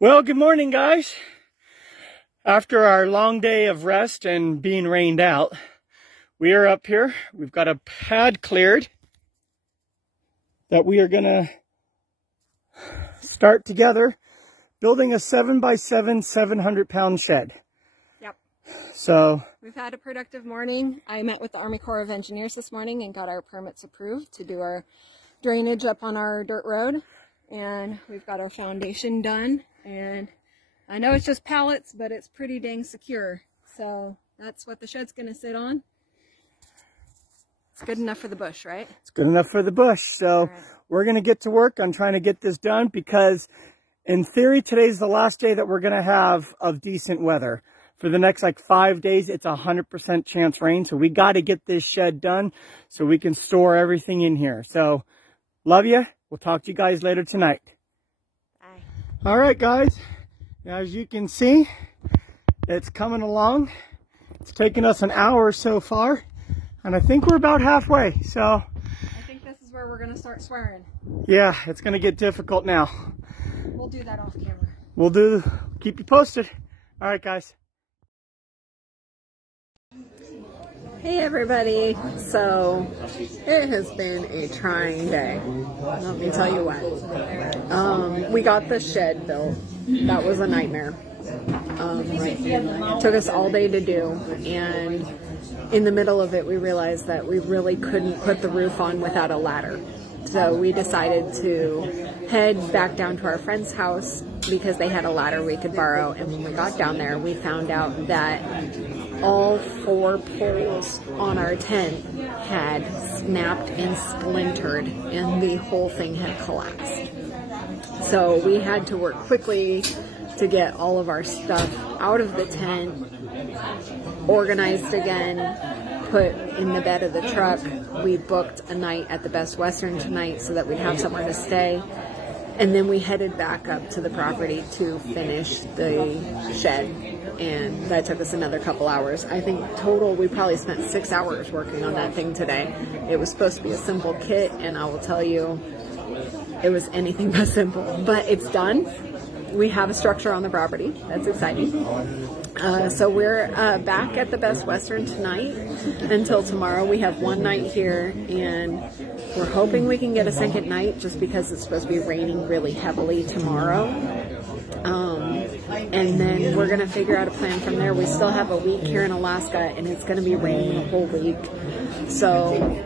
Well, good morning, guys. After our long day of rest and being rained out, we are up here. We've got a pad cleared that we are gonna start together building a 7x7 700-pound shed. Yep. So we've had a productive morning. I met with the Army Corps of Engineers this morning and got our permits approved to do our drainage up on our dirt road. And we've got our foundation done. And I know it's just pallets, but it's pretty dang secure. So that's what the shed's gonna sit on. It's good enough for the bush, right? It's good enough for the bush. So right. We're gonna get to work on trying to get this done, because in theory, today's the last day that we're gonna have of decent weather. For the next like 5 days, it's 100% chance rain. So we gotta get this shed done so we can store everything in here. So love you. We'll talk to you guys later tonight. All right, guys, as you can see, it's coming along. It's taken us an hour so far, and I think we're about halfway. So I think this is where we're gonna start swearing. Yeah, it's gonna get difficult now. We'll do that off camera. Keep you posted. All right, guys. Hey everybody, so it has been a trying day, let me tell you what. We got the shed built. That was a nightmare. It took us all day to do, and in the middle of it we realized that we really couldn't put the roof on without a ladder. So we decided to head back down to our friend's house because they had a ladder we could borrow, and when we got down there we found out that all 4 poles on our tent had snapped and splintered and the whole thing had collapsed. So we had to work quickly to get all of our stuff out of the tent, organized again, put in the bed of the truck. We booked a night at the Best Western tonight so that we'd have somewhere to stay. And then we headed back up to the property to finish the shed. And that took us another couple hours. I think total we probably spent 6 hours working on that thing today. It was supposed to be a simple kit, and I will tell you, it was anything but simple. But it's done. We have a structure on the property. That's exciting. So we're back at the Best Western tonight until tomorrow. We have one night here, and we're hoping we can get a second night just because it's supposed to be raining really heavily tomorrow. And then we're going to figure out a plan from there. We still have a week here in Alaska, and it's going to be raining the whole week. So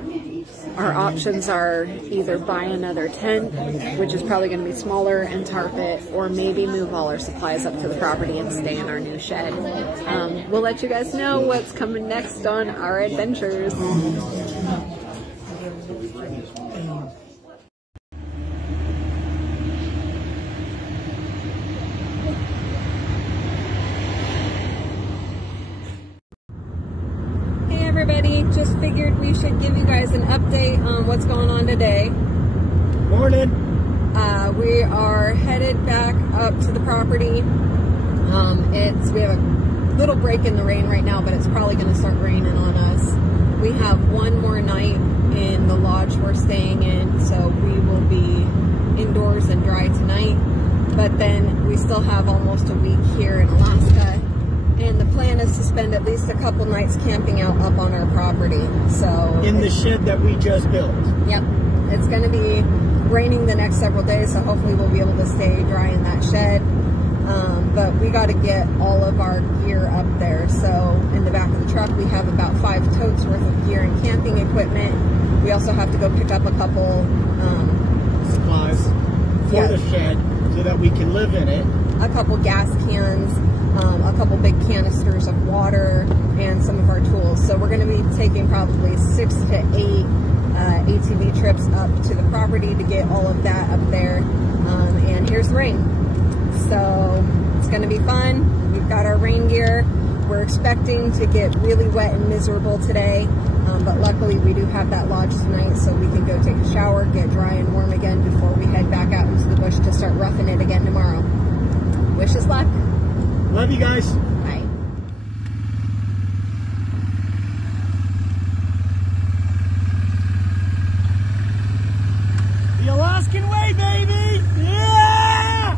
our options are either buy another tent, which is probably going to be smaller, and tarp it, or maybe move all our supplies up to the property and stay in our new shed. We'll let you guys know what's coming next on our adventures. Everybody, just figured we should give you guys an update on what's going on today. Morning. We are headed back up to the property. We have a little break in the rain right now, but it's probably going to start raining on us. We have one more night in the lodge we're staying in, so we will be indoors and dry tonight. But then we still have almost a week here in Alaska. And the plan is to spend at least a couple nights camping out up on our property. So in the shed that we just built. Yep. It's going to be raining the next several days, so hopefully we'll be able to stay dry in that shed. But we got to get all of our gear up there. So in the back of the truck we have about 5 totes worth of gear and camping equipment. We also have to go pick up a couple supplies for the shed so that we can live in it. A couple gas cans, a couple big canisters of water, and some of our tools. So we're going to be taking probably 6 to 8 ATV trips up to the property to get all of that up there. And here's the rain. So it's going to be fun. We've got our rain gear. We're expecting to get really wet and miserable today, but luckily we do have that lodge tonight, so we can go take a shower, get dry and warm again before we head back out into the bush to start roughing it again tomorrow. Wish us luck. Love you guys. Bye. The Alaskan way, baby! Yeah!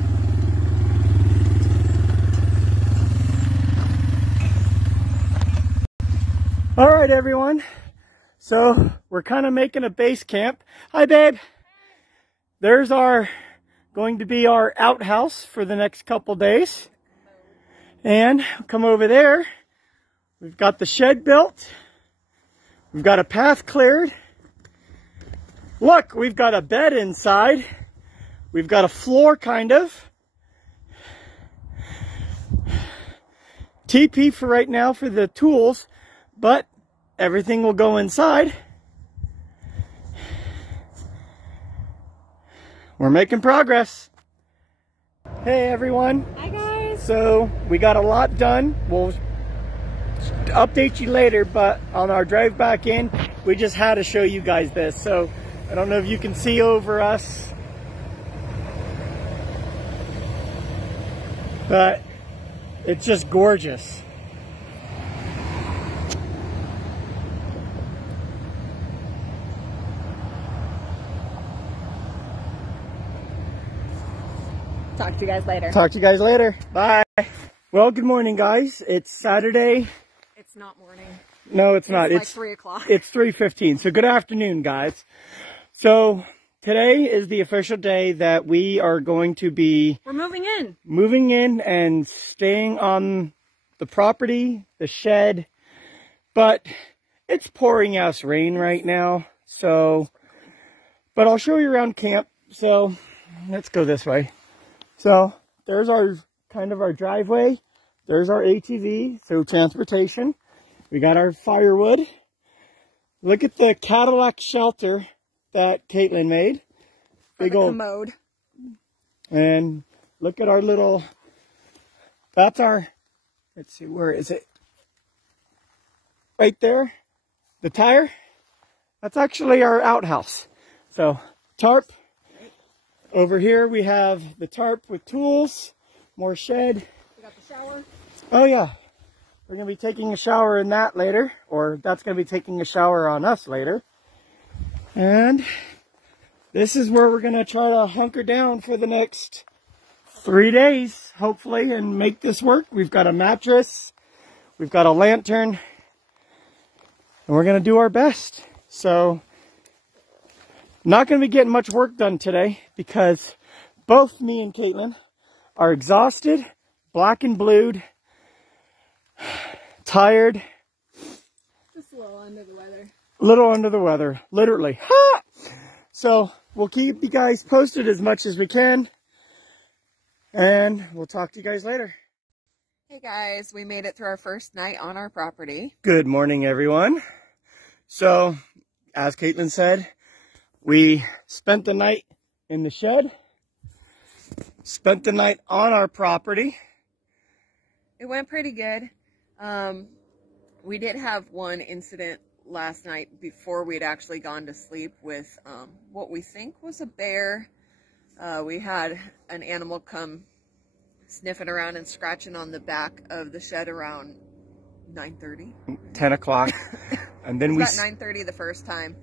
All right, everyone. So we're kind of making a base camp. Hi, babe. There's going to be our outhouse for the next couple days. And come over there. We've got the shed built. We've got a path cleared. Look, we've got a bed inside. We've got a floor, kind of. TP for right now for the tools, but everything will go inside. We're making progress. Hey everyone. Hi guys. So we got a lot done. We'll update you later, but on our drive back in, we just had to show you guys this. So I don't know if you can see over us, but it's just gorgeous. Talk to you guys later. Talk to you guys later. Bye. Well, good morning, guys. It's Saturday. It's not morning. No, it's not. It's like 3 o'clock. It's 3:15. So good afternoon, guys. So today is the official day that we are going to be... We're moving in and staying on the property, the shed. But it's pouring ass rain right now. So, but I'll show you around camp. So let's go this way. So there's our kind of our driveway. There's our ATV, so transportation. We got our firewood. Look at the Cadillac shelter that Caitlin made. Big old commode. And look at our little, that's our, let's see, where is it? Right there, the tire. That's actually our outhouse. So tarp. Over here we have the tarp with tools, more shed. We got the shower. Oh yeah, we're going to be taking a shower in that later, or that's going to be taking a shower on us later. And this is where we're going to try to hunker down for the next 3 days, hopefully, and make this work. We've got a mattress, we've got a lantern, and we're going to do our best. So, not going to be getting much work done today because both me and Caitlin are exhausted, black and blued, tired. Just a little under the weather. Little under the weather, literally. Ha! So we'll keep you guys posted as much as we can, and we'll talk to you guys later. Hey guys, we made it through our first night on our property. Good morning, everyone. So, as Caitlin said, we spent the night in the shed, spent the night on our property. It went pretty good. We did have one incident last night before we'd actually gone to sleep with what we think was a bear. We had an animal come sniffing around and scratching on the back of the shed around 9:30. 10 o'clock. And then about 9:30 the first time.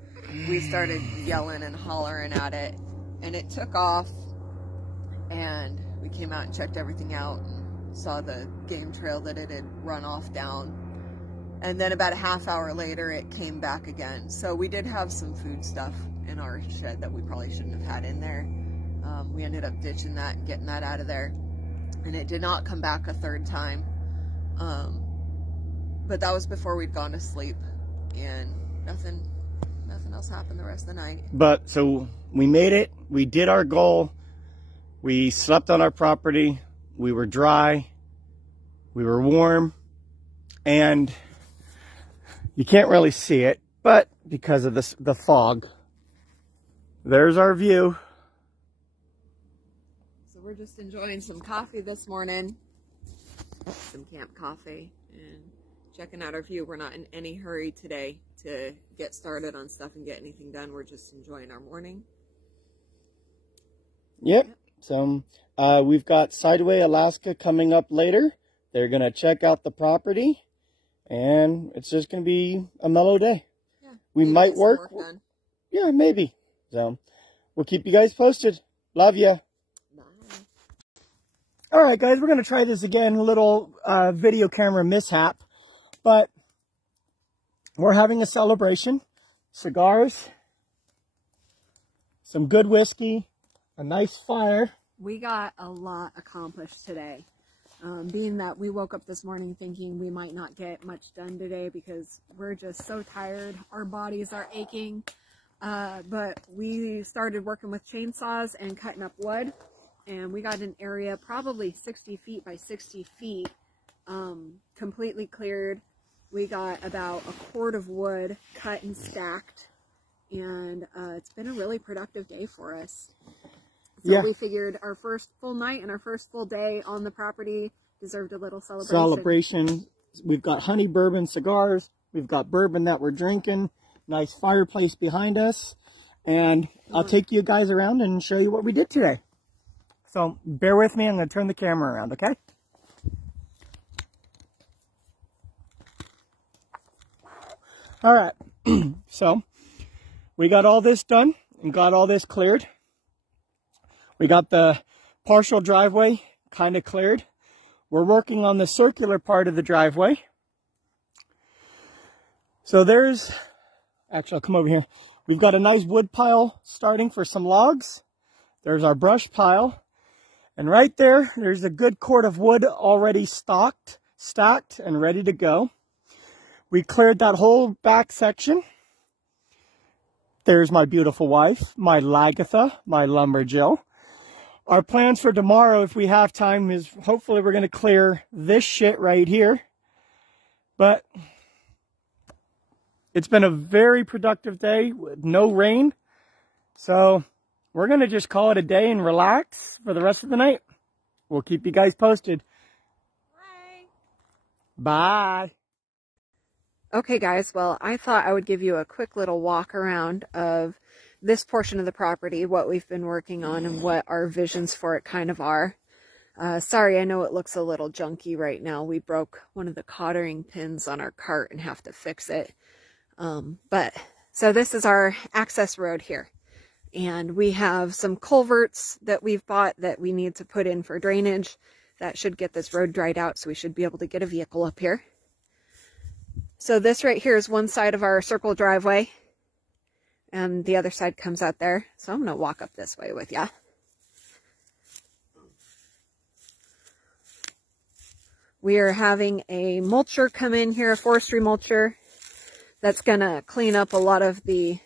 We started yelling and hollering at it, and it took off, and we came out and checked everything out and saw the game trail that it had run off down. And then about a half hour later, it came back again. So we did have some food stuff in our shed that we probably shouldn't have had in there. We ended up ditching that and getting that out of there. And it did not come back a third time. But that was before we'd gone to sleep, and nothing else happened the rest of the night. But so we made it. We did our goal. We slept on our property. We were dry. We were warm. And you can't really see it, but because of the fog, there's our view. So we're just enjoying some coffee this morning. Some camp coffee and checking out our view. We're not in any hurry today to get started on stuff and get anything done. We're just enjoying our morning. Yep. So we've got Sideway Alaska coming up later. They're going to check out the property, and it's just going to be a mellow day. Yeah, we might work. Yeah, maybe. So we'll keep you guys posted. Love ya. Bye. All right, guys, we're going to try this again. A little video camera mishap. But we're having a celebration. Cigars, some good whiskey, a nice fire. We got a lot accomplished today. Being that we woke up this morning thinking we might not get much done today because we're just so tired. Our bodies are aching. But we started working with chainsaws and cutting up wood. And we got an area probably 60 feet by 60 feet completely cleared. We got about a cord of wood cut and stacked. And it's been a really productive day for us. So we figured our first full night and our first full day on the property deserved a little celebration. We've got honey bourbon cigars. We've got bourbon that we're drinking. Nice fireplace behind us. And I'll take you guys around and show you what we did today. So bear with me. I'm going to turn the camera around, okay? All right. So we got all this done and got all this cleared. We got the partial driveway kind of cleared. We're working on the circular part of the driveway. So actually I'll come over here. We've got a nice wood pile starting for some logs. There's our brush pile. And right there's a good cord of wood already stacked and ready to go. We cleared that whole back section. There's my beautiful wife, my Lagatha, my Lumberjill. Our plans for tomorrow, if we have time, is hopefully we're going to clear this shit right here. But it's been a very productive day with no rain. So we're going to just call it a day and relax for the rest of the night. We'll keep you guys posted. Bye. Bye. Okay guys, well, I thought I would give you a quick little walk around of this portion of the property, what we've been working on and what our visions for it kind of are. Sorry, I know it looks a little junky right now. We broke one of the cottering pins on our cart and have to fix it. So this is our access road here. And we have some culverts that we've bought that we need to put in for drainage. That should get this road dried out, so we should be able to get a vehicle up here. So this right here is one side of our circle driveway. And the other side comes out there. So I'm going to walk up this way with ya. We are having a mulcher come in here, a forestry mulcher. That's going to clean up a lot of the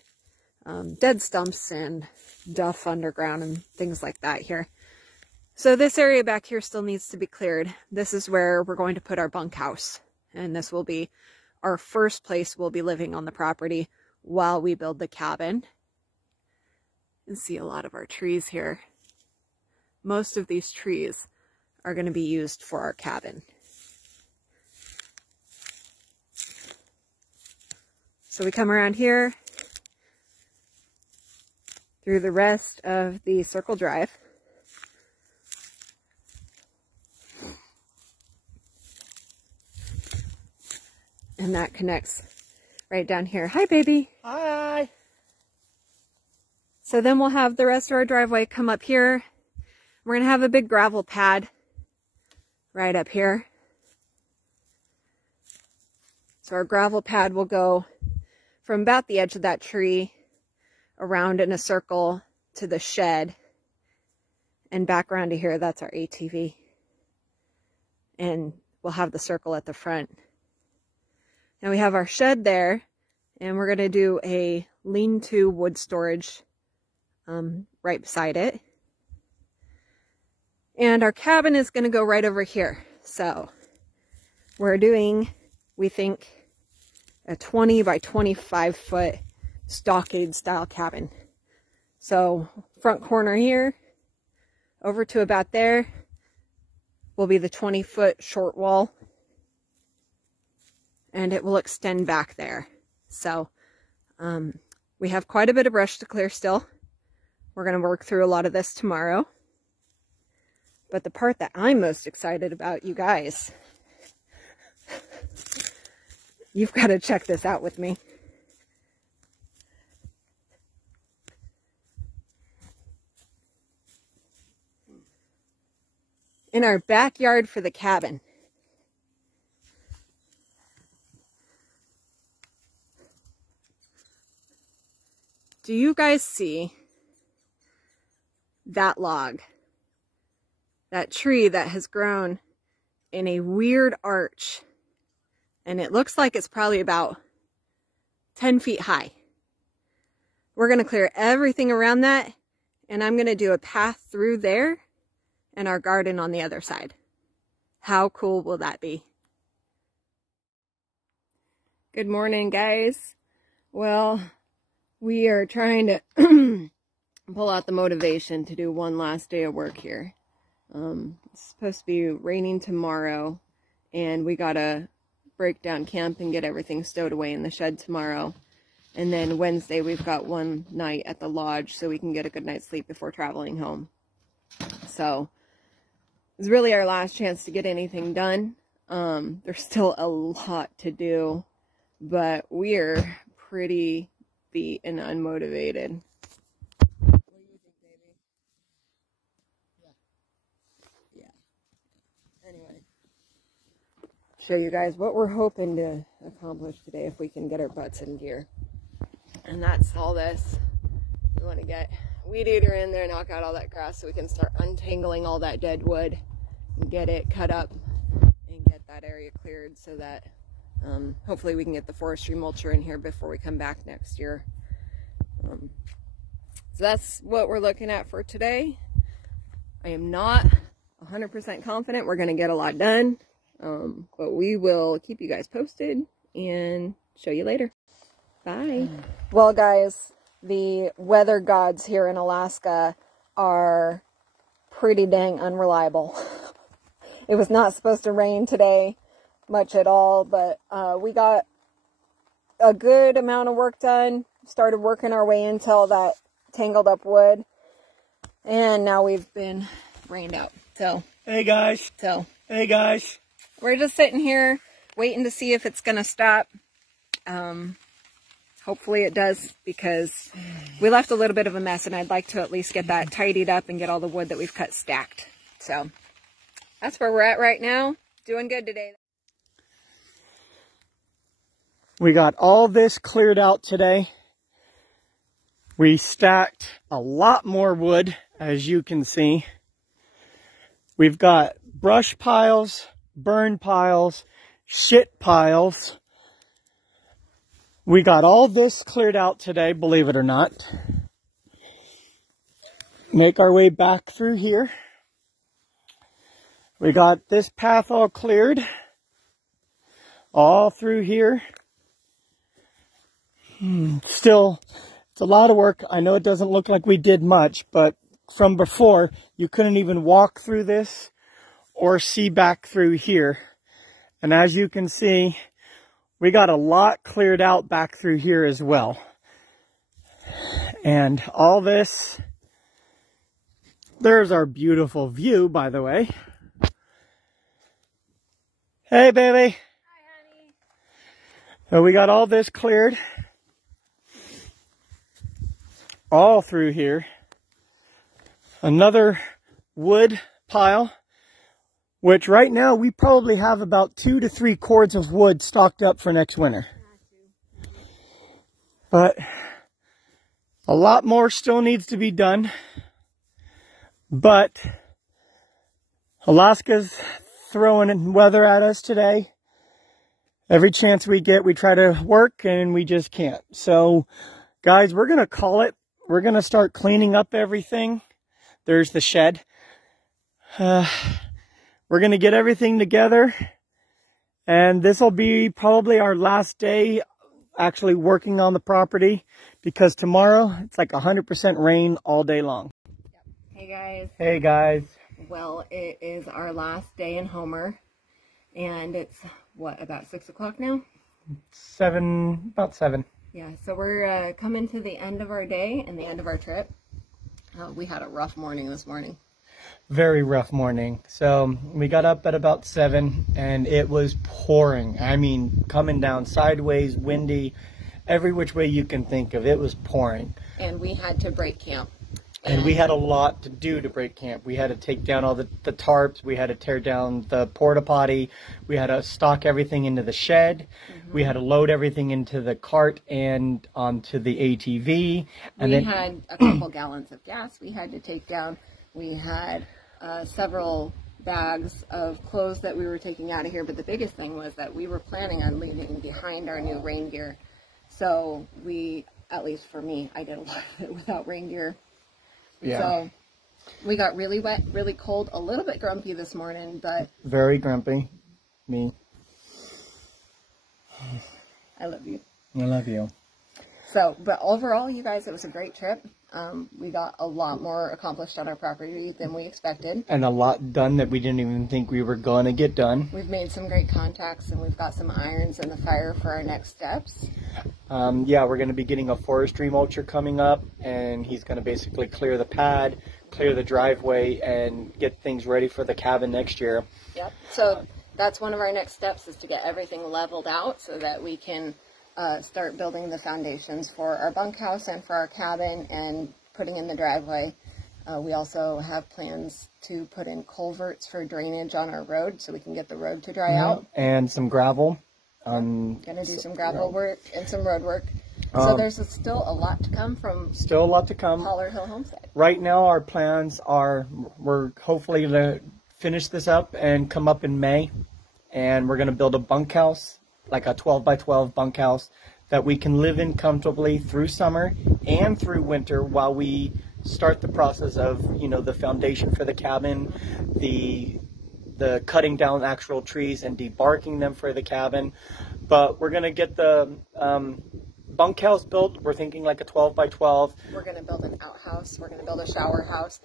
dead stumps and duff underground and things like that here. So this area back here still needs to be cleared. This is where we're going to put our bunkhouse. And this will be our first place we'll be living on the property while we build the cabin. You can see a lot of our trees here. Most of these trees are going to be used for our cabin. So we come around here through the rest of the circle drive. And that connects right down here. Hi, baby. Hi. So then we'll have the rest of our driveway come up here. We're going to have a big gravel pad right up here. So our gravel pad will go from about the edge of that tree around in a circle to the shed and back around to here. That's our ATV. And we'll have the circle at the front. Now we have our shed there, and we're going to do a lean-to wood storage right beside it. And our cabin is going to go right over here. So we're doing, we think, a 20 by 25 foot stockade style cabin. So front corner here, over to about there, will be the 20-foot short wall. And it will extend back there. So we have quite a bit of brush to clear still. We're going to work through a lot of this tomorrow. But the part that I'm most excited about, you guys, you've got to check this out with me. In our backyard for the cabin, Do you guys see that log? That tree that has grown in a weird arch. And it looks like it's probably about 10 feet high. We're going to clear everything around that. And I'm going to do a path through there and our garden on the other side. How cool will that be? Good morning, guys. Well, we are trying to pull out the motivation to do one last day of work here. It's supposed to be raining tomorrow, and we gotta break down camp and get everything stowed away in the shed tomorrow. And then Wednesday we've got one night at the lodge so we can get a good night's sleep before traveling home. So it's really our last chance to get anything done. There's still a lot to do, but we're pretty beat and unmotivated. What do you think, baby? Yeah. Anyway, show you guys what we're hoping to accomplish today if we can get our butts in gear. And that's all this. We want to get weed eater in there, knock out all that grass so we can start untangling all that dead wood and get it cut up and get that area cleared so that hopefully we can get the forestry mulcher in here before we come back next year. So that's what we're looking at for today. I am not 100% confident we're going to get a lot done, but we will keep you guys posted and show you later. Bye. Well, guys, the weather gods here in Alaska are pretty dang unreliable. It was not supposed to rain today much at all, but we got a good amount of work done. Started working our way into all that tangled up wood, and now we've been rained out. So hey guys, we're just sitting here waiting to see if it's gonna stop. Hopefully it does, because we left a little bit of a mess and I'd like to at least get that tidied up and get all the wood that we've cut stacked. So that's where we're at right now. Doing good today. we got all this cleared out today. We stacked a lot more wood, as you can see. We've got brush piles, burn piles, shit piles. We got all this cleared out today, believe it or not. Make our way back through here. We got this path all cleared. All through here. Still, it's a lot of work. I know it doesn't look like we did much, but from before, you couldn't even walk through this or see back through here. And as you can see, we got a lot cleared out back through here as well. And all this, there's our beautiful view, by the way. Hey, baby. Hi, honey. So we got all this cleared. All through here. Another wood pile, which right now we probably have about 2 to 3 cords of wood stocked up for next winter. But a lot more still needs to be done. But Alaska's throwing weather at us today. Every chance we get, we try to work and we just can't. So, guys, we're going to call it. We're going to start cleaning up everything. There's the shed. We're going to get everything together. And this will be probably our last day actually working on the property, because tomorrow it's like 100% rain all day long. Hey, guys. Hey, guys. Well, it is our last day in Homer, and it's, what, about 6 o'clock now? About 7. Yeah, so we're coming to the end of our day and the end of our trip. We had a rough morning this morning. Very rough morning. So we got up at about 7 and it was pouring. I mean, coming down sideways, windy, every which way you can think of. It was pouring. And we had to break camp. And we had a lot to do to break camp. We had to take down all the tarps. We had to tear down the porta potty. We had to stock everything into the shed. We had to load everything into the cart and onto the ATV. And we had a couple gallons of gas we had to take down. We had several bags of clothes that we were taking out of here. But the biggest thing was that we were planning on leaving behind our new rain gear. So we, at least for me, I did a lot of it without rain gear. Yeah. So we got really wet, really cold, a little bit grumpy this morning, but... Very grumpy. Me. I love you. I love you. So, but overall, you guys, it was a great trip. We got a lot more accomplished on our property than we expected. And a lot done that we didn't even think we were going to get done. We've made some great contacts, and we've got some irons in the fire for our next steps. Yeah, we're going to be getting a forestry mulcher coming up, and he's going to basically clear the pad, clear the driveway, and get things ready for the cabin next year. Yep. So that's one of our next steps, is to get everything leveled out so that we can start building the foundations for our bunkhouse and for our cabin and putting in the driveway. We also have plans to put in culverts for drainage on our road so we can get the road to dry out. And some gravel. Gonna do some gravel work and some road work. So there's still a lot to come from still a lot to come. Holler Hill Homestead. Right now our plans are, we're hopefully going to finish this up and come up in May. And we're going to build a bunkhouse, like a 12 by 12 bunkhouse that we can live in comfortably through summer and through winter while we start the process of, you know, the foundation for the cabin, the cutting down actual trees and debarking them for the cabin. But we're going to get the bunkhouse built. We're thinking like a 12 by 12. We're going to build an outhouse. We're going to build a shower house.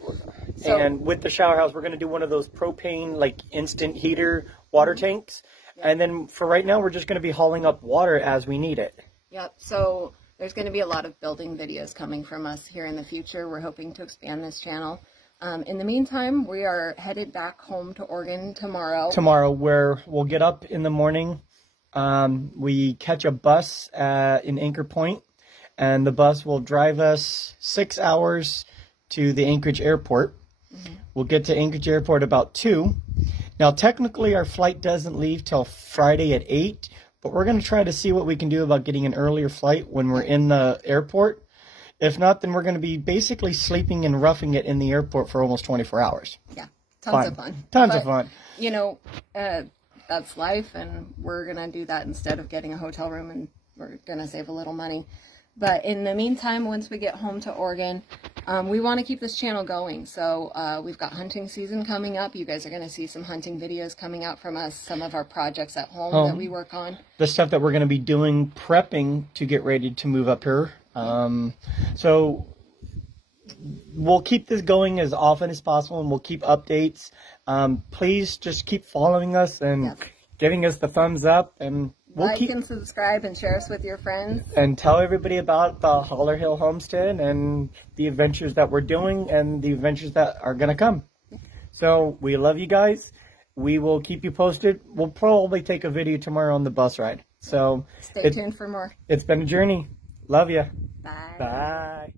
So, and with the shower house, we're going to do one of those propane, like instant heater water tanks. Yep. And then for right now, we're just going to be hauling up water as we need it. Yep. So there's going to be a lot of building videos coming from us here in the future. We're hoping to expand this channel. In the meantime, we are headed back home to Oregon tomorrow. Where we'll get up in the morning. We catch a bus in Anchor Point, and the bus will drive us 6 hours to the Anchorage Airport. We'll get to Anchorage Airport about 2. Now, technically, our flight doesn't leave till Friday at 8, but we're going to try to see what we can do about getting an earlier flight when we're in the airport. If not, then we're going to be basically sleeping and roughing it in the airport for almost 24 hours. Yeah, tons of fun. Tons of fun. You know, that's life, and we're going to do that instead of getting a hotel room, and we're going to save a little money. But in the meantime, once we get home to Oregon, we want to keep this channel going. So we've got hunting season coming up. You guys are going to see some hunting videos coming out from us, some of our projects at home that we work on. The stuff that we're going to be doing, prepping to get ready to move up here. So we'll keep this going as often as possible, and we'll keep updates. Please just keep following us and giving us the thumbs up, and we'll like and subscribe and share us with your friends. And tell everybody about the Holler Hill Homestead and the adventures that we're doing and the adventures that are going to come. So we love you guys. We will keep you posted. We'll probably take a video tomorrow on the bus ride. So stay tuned for more. It's been a journey. Love you. Bye. Bye.